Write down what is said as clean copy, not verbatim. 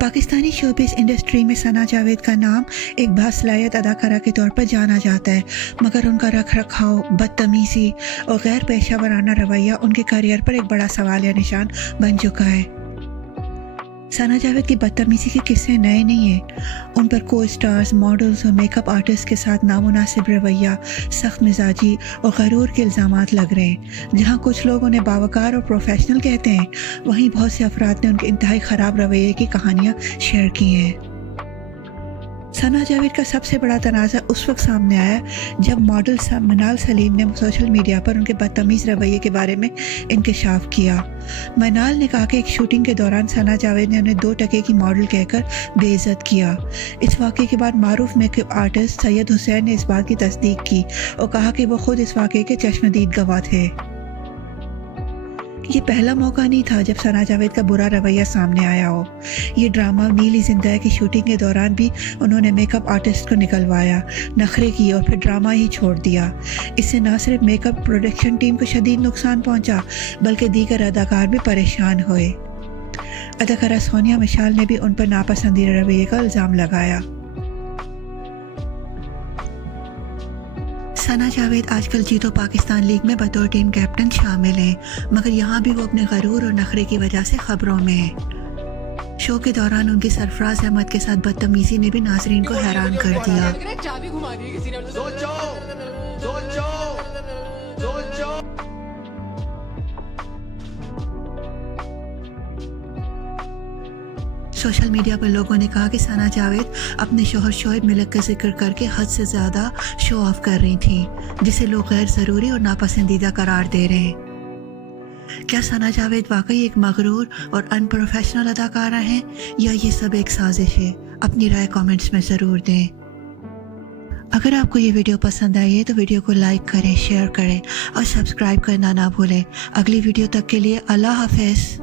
Pakistani showbiz industry میں ثنا جاوید کا نام ایک باصلاحیت اداکارہ کے طور پر جانا جاتا ہے، مگر ان کا رکھ رکھاؤ، بدتمیزی اور غیر پیشہ ورانہ رویہ ان کے کیریئر پر ایک بڑا سوالیہ نشان بن چکا ہے۔ ثنا جاوید کی بدتمیزی کے قصے نئے نہیں ہیں۔ ان پر کو اسٹارز، ماڈلز اور میک اپ آرٹسٹ کے ساتھ نامناسب رویہ، سخت مزاجی اور غرور کے الزامات لگ رہے ہیں۔ جہاں کچھ لوگ انہیں باوقار اور پروفیشنل کہتے ہیں، وہیں بہت سے افراد نے ان کے انتہائی خراب رویے کی کہانیاں شیئر کی ہیں۔ ثنا جاوید کا سب سے بڑا تنازع اس وقت سامنے آیا جب ماڈل منال سلیم نے سوشل میڈیا پر ان کے بدتمیز رویے کے بارے میں انکشاف کیا۔ منال نے کہا کہ ایک شوٹنگ کے دوران ثنا جاوید نے انہیں 2 ٹکے کی ماڈل کہہ کر بے عزت کیا۔ اس واقعے کے بعد معروف میک اپ آرٹسٹ سید حسین نے اس بات کی تصدیق کی اور کہا کہ وہ خود اس واقعے کے چشمدید گواہ تھے۔ یہ پہلا موقع نہیں تھا جب ثنا جاوید کا برا رویہ سامنے آیا ہو۔ یہ ڈرامہ نیلی زندہ ہے کی شوٹنگ کے دوران بھی انہوں نے میک اپ آرٹسٹ کو نکلوایا، نخرے کیے اور پھر ڈرامہ ہی چھوڑ دیا۔ اس سے نہ صرف میک اپ پروڈکشن ٹیم کو شدید نقصان پہنچا بلکہ دیگر اداکار بھی پریشان ہوئے۔ اداکارہ سونیا مشال نے بھی ان پر ناپسندیدہ رویے کا الزام لگایا۔ ثنا جاوید آج کل جیتو پاکستان لیگ میں بطور ٹیم کیپٹن شامل ہیں، مگر یہاں بھی وہ اپنے غرور اور نخرے کی وجہ سے خبروں میں ہیں۔ شو کے دوران ان کی سرفراز احمد کے ساتھ بدتمیزی نے بھی ناظرین کو حیران کر دیا۔ سوشل میڈیا پر لوگوں نے کہا کہ ثنا جاوید اپنے شوہر شعیب ملک کا ذکر کر کے حد سے زیادہ شو آف کر رہی تھیں، جسے لوگ غیر ضروری اور ناپسندیدہ قرار دے رہے ہیں۔ کیا ثنا جاوید واقعی ایک مغرور اور ان پروفیشنل اداکارہ ہیں یا یہ سب ایک سازش ہے؟ اپنی رائے کامنٹس میں ضرور دیں۔ اگر آپ کو یہ ویڈیو پسند آئی ہے تو ویڈیو کو لائک کریں، شیئر کریں اور سبسکرائب کرنا نہ بھولیں۔ اگلی ویڈیو تک کے لیے اللہ حافظ۔